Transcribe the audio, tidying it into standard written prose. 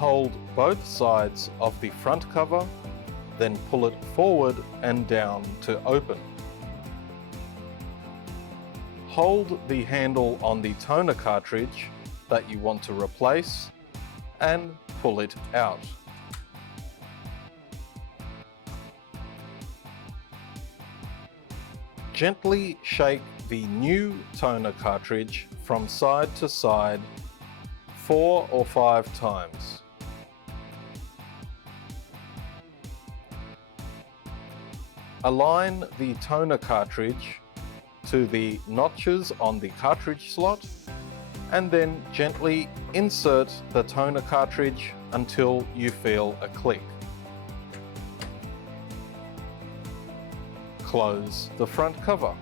Hold both sides of the front cover, then pull it forward and down to open. Hold the handle on the toner cartridge that you want to replace and pull it out. Gently shake the new toner cartridge from side to side 4 or 5 times. Align the toner cartridge to the notches on the cartridge slot and then gently insert the toner cartridge until you feel a click. Close the front cover.